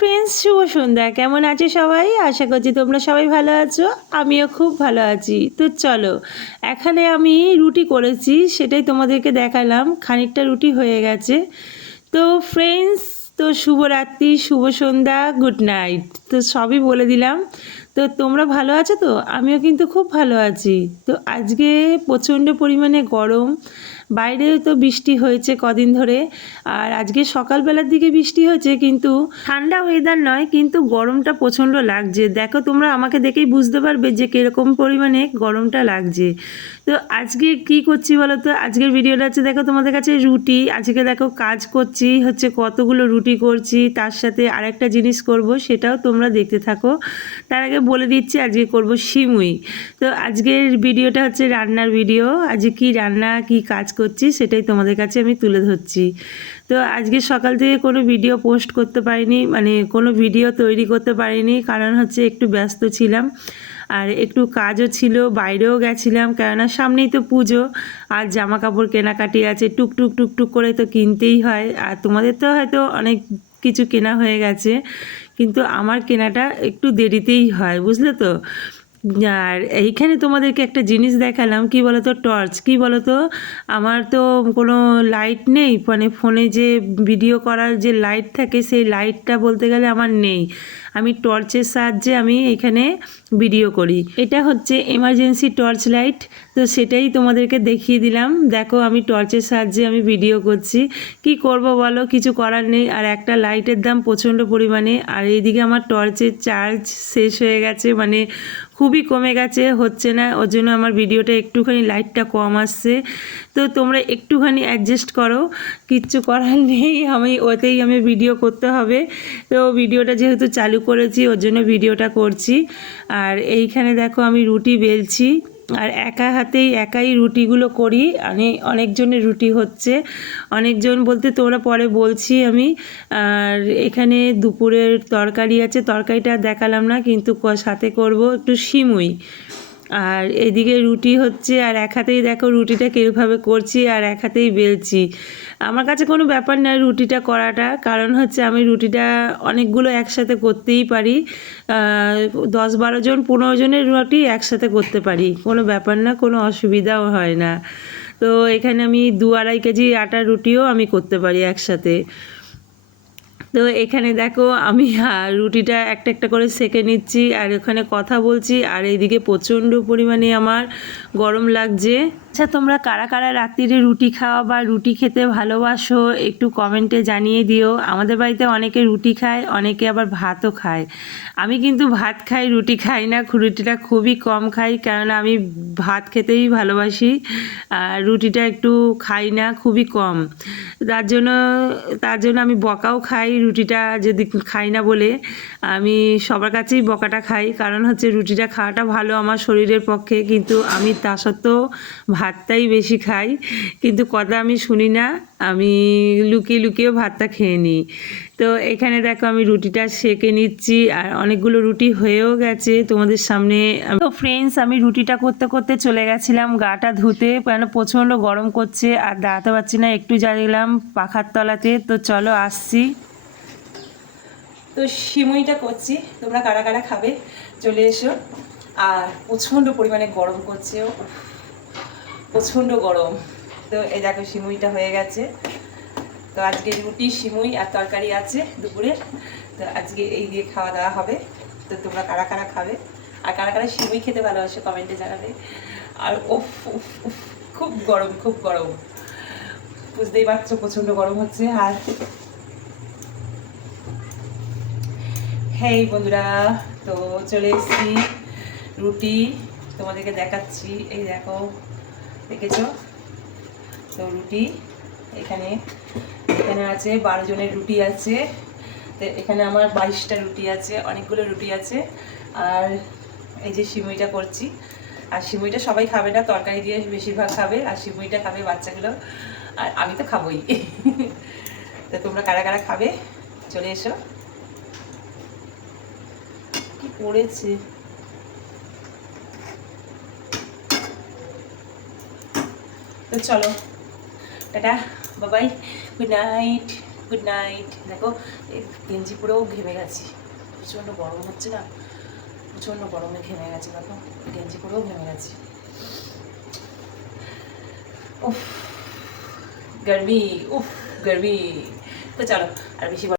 Friends, শুভ সন্ধ্যা। কেমন আছো সবাই? আশা করছি তোমরা সবাই ভালো আছো। আমিও খুব ভালো আছি। তো চলো, এখানে আমি রুটি করেছি, সেটাই তোমাদেরকে দেখালাম। খানিকটা রুটি হয়ে গেছে। তো ফ্রেন্ডস, তো শুভরাত্রি, শুভ সন্ধ্যা, গুড নাইট। তো সবই বলে দিলাম। তো তোমরা ভালো আছো তো? আমিও কিন্তু খুব ভালো আছি। তো আজকে প্রচণ্ড পরিমাণে গরম, বাইরে তো বৃষ্টি হয়েছে কদিন ধরে। আর আজকে সকালবেলার দিকে বৃষ্টি হয়েছে, কিন্তু ঠান্ডা ওয়েদার নয়, কিন্তু গরমটা প্রচণ্ড লাগছে। দেখো, তোমরা আমাকে দেখেই বুঝতে পারবে যে কীরকম পরিমাণে গরমটা লাগছে। তো আজকে কি করছি বলো তো? আজকের ভিডিওটা হচ্ছে, দেখো তোমাদের কাছে রুটি। আজকে দেখো কাজ করছি, হচ্ছে কতগুলো রুটি করছি, তার সাথে আরেকটা জিনিস করব, সেটাও তোমরা দেখতে থাকো। তার আগে বলে দিচ্ছি আজকে করব সিমুই। তো আজকের ভিডিওটা হচ্ছে রান্নার ভিডিও। আজকে কি রান্না, কি কাজ করছি, সেটাই তোমাদের কাছে আমি তুলে ধরছি। তো আজকে সকাল থেকে কোনো ভিডিও পোস্ট করতে পারিনি, মানে কোনো ভিডিও তৈরি করতে পারিনি, কারণ হচ্ছে একটু ব্যস্ত ছিলাম। আর একটু কাজও ছিল, বাইরেও গেছিলাম, কেননা সামনেই তো পুজো। আর জামা কাপড় কেনাকাটি আছে, টুকটুক টুকটুক করে তো কিনতেই হয়। আর তোমাদের তো হয়তো অনেক কিছু কেনা হয়ে গেছে, কিন্তু আমার কেনাটা একটু দেরিতেই হয়, বুঝলে তো। আর এইখানে তোমাদেরকে একটা জিনিস দেখালাম, কি বলতো, টর্চ। কি বলতো, আমার তো কোনো লাইট নেই, মানে ফোনে যে ভিডিও করার যে লাইট থাকে, সেই লাইটটা বলতে গেলে আমার নেই। আমি টর্চের সাহায্যে আমি এখানে ভিডিও করি। এটা হচ্ছে এমার্জেন্সি টর্চ লাইট। তো সেটাই তোমাদেরকে দেখিয়ে দিলাম। দেখো, আমি টর্চের সাহায্যে আমি ভিডিও করছি। কি করব বলো, কিছু করার নেই। আর একটা লাইটের দাম প্রচণ্ড পরিমাণে। আর এইদিকে আমার টর্চের চার্জ শেষ হয়ে গেছে, মানে খুবই কমে গেছে, হচ্ছে না। ওর জন্য আমার ভিডিওটা একটুখানি লাইটটা কম আসছে। তো তোমরা একটুখানি অ্যাডজাস্ট করো, কিচ্ছু করার নেই। ওতেই আমি ভিডিও করতে হবে। তো ভিডিওটা যেহেতু চালু করেছি, ওর জন্য ভিডিওটা করছি। আর এইখানে দেখো, আমি রুটি বেলছি। আর একা হাতেই একাই রুটিগুলো করি। অনেকজনের রুটি হচ্ছে, অনেকজন বলতে তোমরা পরে বলছি আমি। আর এখানে দুপুরের তরকারি আছে, তরকারিটা দেখালাম না, কিন্তু সাথে করব একটু সিমুই। আর এদিকে রুটি হচ্ছে, আর এক হাতেই দেখো রুটিটা কীভাবে করছি, আর এক হাতেই বেলছি। আমার কাছে কোনো ব্যাপার নয় রুটিটা করাটা, কারণ হচ্ছে আমি রুটিটা অনেকগুলো একসাথে করতেই পারি। 10-12 জন 15 জনের রুটি একসাথে করতে পারি, কোনো ব্যাপার না, কোনো অসুবিধাও হয় না। তো এখানে আমি 2-2.5 কেজি আটার রুটিও আমি করতে পারি একসাথে। তো এখানে দেখো, আমি রুটিটা একটা একটা করে সেঁকে নিচ্ছি, আর ওখানে কথা বলছি। আর এইদিকে প্রচণ্ড পরিমাণে আমার গরম লাগছে। আচ্ছা, তোমরা কারা কারা রাত্রিরে রুটি খাও বা রুটি খেতে ভালোবাসো, একটু কমেন্টে জানিয়ে দিও। আমাদের বাড়িতে অনেকে রুটি খায়, অনেকে আবার ভাতও খায়। আমি কিন্তু ভাত খাই, রুটি খাই না। রুটিটা খুবই কম খাই, কারণ আমি ভাত খেতেই ভালোবাসি। আর রুটিটা একটু খাই না, খুবই কম। তার জন্য তার জন্য আমি বকাও খাই, রুটিটা যদি খাই না বলে। আমি সবার কাছেই বকাটা খাই, কারণ হচ্ছে রুটিটা খাওয়াটা ভালো আমার শরীরের পক্ষে, কিন্তু আমি তা সত্ত্বেও ভাতটাই বেশি খাই। কিন্তু কথা আমি শুনি না, আমি লুকিয়ে লুকিয়েও ভাতটা খেয়ে নিই। তো এখানে দেখো, আমি রুটিটা সেঁকে নিচ্ছি, আর অনেকগুলো রুটি হয়েও গেছে তোমাদের সামনে। তো ফ্রেন্ডস, আমি রুটিটা করতে করতে চলে গেছিলাম গাটা ধুতে, কেন প্রচণ্ড গরম করছে আর দাঁড়াতে পারছি না। একটু গেলাম পাখার তলাতে। তো চলো, আসছি। তো সিমুইটা করছি, তোমরা কারা কারা খাবে চলে এসো। আর প্রচণ্ড পরিমাণে গরম করছে, প্রচণ্ড গরম। তো এই দেখো, সিমুইটা হয়ে গেছে। তো আজকে রুটি, সিমুই আর তরকারি আছে দুপুরের। তো আজকে এই দিয়ে খাওয়া দাওয়া হবে। তো তোমরা কারা কারা খাবে, আর কারা কারা সিমুই খেতে ভালোবাসে কমেন্টে জানাবে। আর উফ উফ উফ, খুব গরম, খুব গরম, বুঝতেই পারছো প্রচণ্ড গরম হচ্ছে। আর হ্যাঁ বন্ধুরা, তো চলে এসেছি, রুটি তোমাদেরকে দেখাচ্ছি। এই দেখো, দেখেছো তো রুটি। এখানে এখানে আছে 12 জনের রুটি আছে। তো এখানে আমার 22টা রুটি আছে, অনেকগুলো রুটি আছে। আর এই যে সিমুইটা করছি। আর সিমুইটা সবাই খাবে না, তরকারি দিয়ে বেশিরভাগ খাবে, আর সিমুইটা খাবে বাচ্চাগুলো, আর আমি তো খাবোই। তো তোমরা কারা কারা খাবে চলে এসো। কি পড়েছে, তো চলো, টাটা, বাবাই, গুড নাইট। Good night. দেখো এই গেঞ্জি পরেও ঘেমে গেছি, প্রচণ্ড গরম হচ্ছে না, প্রচণ্ড গরমে ঘেমে গেছে। দেখো গেঞ্জি পরেও ঘেমে গেছি। উফ গরমি, উফ গরমি। তো চলো আর বেশি